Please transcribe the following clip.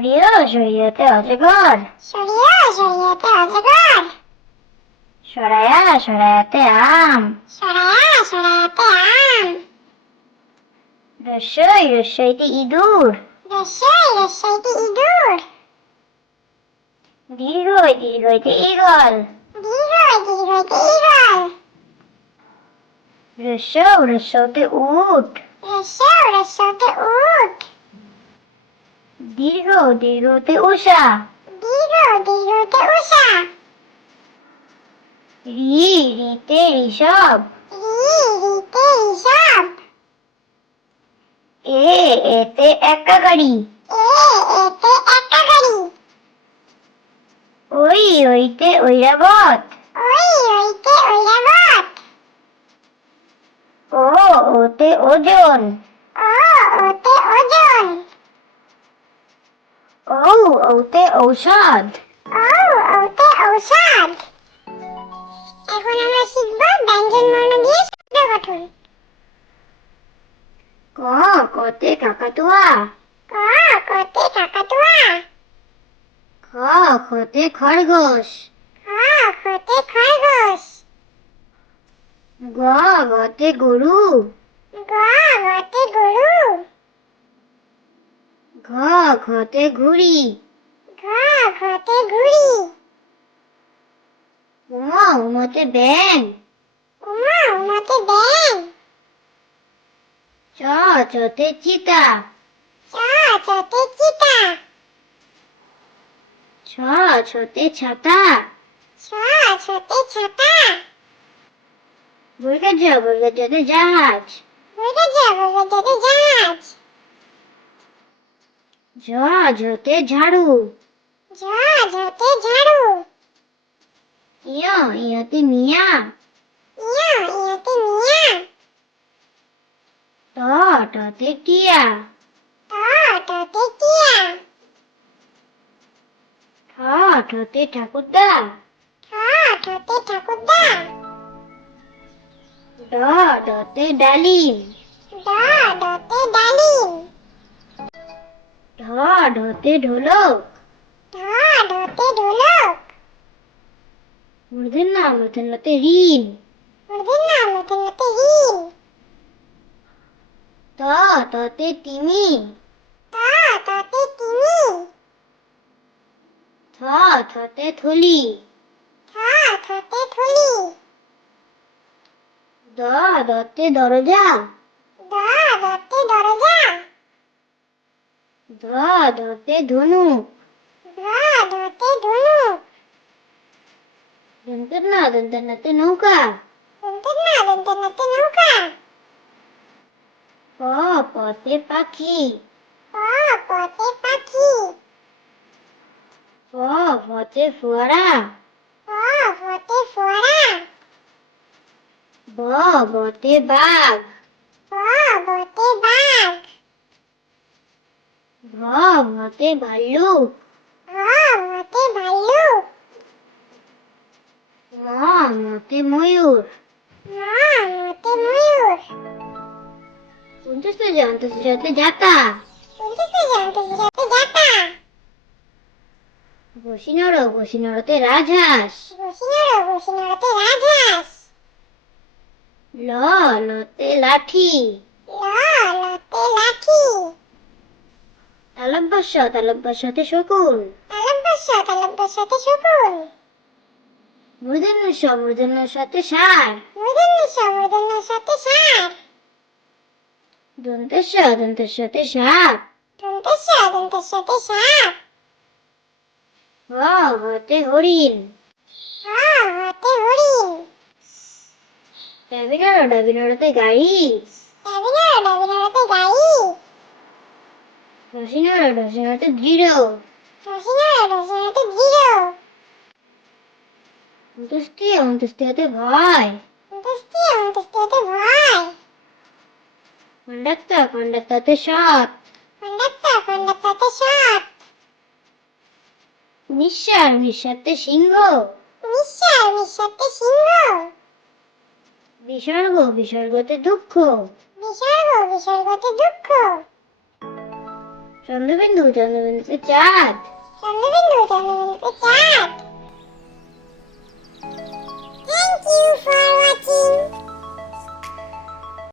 সরিয় সরিয়তে অজগর সরিয়া সরিয়াতে অজগর সরায়া সরায়াতে আম সরায়া সরায়াতে আম রসই রসইতে ইঁদুর রসই রসইতে ইঁদুর দীর্ঘই দীর্ঘইতে ঈগল দীর্ঘই দীর্ঘইতে ঈগল রসৌ রসৌতে উট রসৌ রসৌতে উট দীর্ঘ দীর্ঘতে উষা দীর্ঘ দীর্ঘতে উষা রি রিতে ঋষভ রি রিতে ঋষভ এ এতে একা গাড়ি এ এতে একা গাড়ি ওই ওইতে ঐরাবত ওই ওইতে ঐরাবত ও ওতে ওজন ও ওতে ওজন ঔ ওতে ঔষধ ও ওতে ঔষধ এখন আমরা শিখব ব্যঞ্জন বর্ণ দিয়ে শব্দ গঠন। ক কতে কাকাতুয়া। ক কতে কাকাতুয়া। খ খতে খরগোশ। খ খতে খরগোশ। গ গতে গরু। গ গতে গরু ঘ ঘতে ঘুড়ি ঘ ঘতে ঘুড়ি উম উমতে ব্যাং উমা উমাতে ব্যাং চ চতে চিতা। চ চতে চিতা। ছ ছতে। ছাতা ছ ছতে। ছাতা বর্গা জতে জাহাজ। জাহাজ। ঝ ঝতে ঝাড়ু। ঝ ঝতে ঝাড়ু। ইয় ইয়তে মিয়া। ইয়া ইয়াতে মিয়া। ট টতে টিয়া। ট টতে টিয়া। ঠ ঠতে ঠাকুরদা। ঠ ঠতে ঠাকুরদা। ড ডতে ডালিম। ড ডতে ডালিম। ঢতে ঢোলক। ঢতে ঢোলক। মূর্ধন্য মূর্ধন্যতে ঋণ। মূর্ধন্য মূর্ধন্যতে ঋণ। ত ততে তিমি। ত ততে তিমি। থ থতে থলি। থ থতে থলি। দ দতে দরজা। দ দতে দরজা। ধ ধতে ধনুক দ ধতে ধনুক দন্তন্য দন্তন্যতে নৌকা। দন্তন্য দন্তন্যতে নৌকা। প পতে পাখি। প পতে পাখি। ফ ফতে ফোয়ারা। প ফতে ফোয়ারা। ব বতে বাঘ। প বতে বাঘ। ভ ভতে ভাল্লুক মতে ভাল্লুক ম মতে ময়ূর। মতে ময়ূর। উনত্রিশে যে অন্তর্শে সাথে যাতা উল্টিতে জানতে যাতে যাতা বসিনর বসিনরতে রাজহাঁস বসিনার বসিনারতে রাজহাঁস। ল লতে লাঠি। ল লতে লাঠি। তালব্যস্য তালব্যস্যতে শকুন তালব্যস্য তালব্যস্যতে শকুন মূর্ধন্য স মূর্ধন্য সাথে ষাঁড় মূর্ধন্য সমূর্ধন্য সাথে ষাঁড় দন্তেশ্ব দন্তেশ্বতে সাপ দন্তস্য দন্তস্যতে সাপ হ হতে হরিণ হ হতে হরিণ ডাবিনর ডাবিনরতে গাড়ি ডাবিনার ডাবিনারতে গাড়ি ভয় ভয় কন্ডাক্টর কন্ডাক্টরতে কন্ডাক্টর কন্ডাক্টরতে নিঃশ্বাস নিঃশ্বাসতে সিংহ নিশ্চয় নিঃস্বার্থে সিংহ বিসর্গ বিসর্গতে দুঃখ বিসর্গ বিসর্গতে দুঃখ চন্দ্রবিন্দু চন্দ্রবিন্দুতে চাঁদ চন্দ্রবিন্দু চন্দ্রবিন্দুতে চাঁদ Thank you for watching.